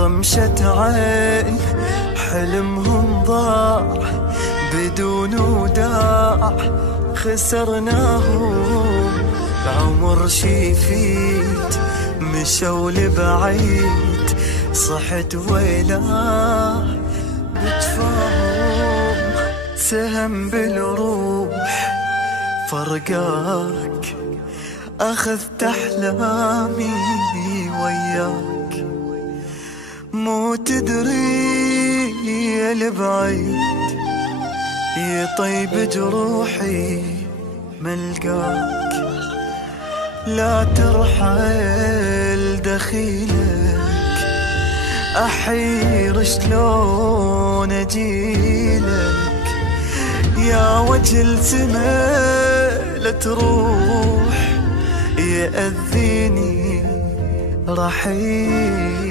رمشة عين حلمهم ضاع بدون وداع، خسرناهم العمر شيفيت مشوا لبعيد، صحت ويلاه بتفاهم سهم بالروح فرقاك، أخذت أحلامي وياك، مو تدري يا البعيد يطيب جروحي ملقاك، لا ترحل دخيلك أحير شلون أجيلك، يا وجه السما لا تروح يأذيني رحيل.